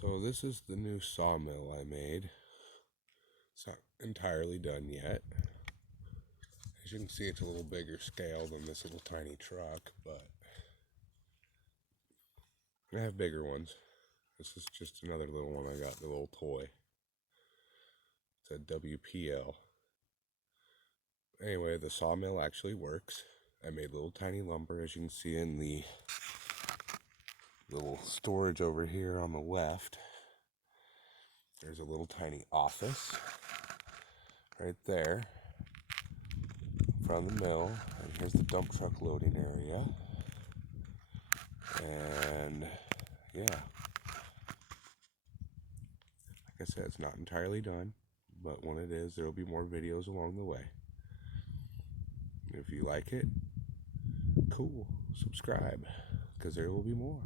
So this is the new sawmill I made. It's not entirely done yet. As you can see, it's a little bigger scale than this little tiny truck, but I have bigger ones. This is just another little one I got, the little toy. It's a WPL. Anyway, the sawmill actually works. I made little tiny lumber, as you can see in the little storage over here on the left. There's a little tiny office right there in front of the mill, and here's the dump truck loading area. And yeah, like I said, it's not entirely done, but when it is, there will be more videos along the way. If you like it, cool, subscribe, because there will be more.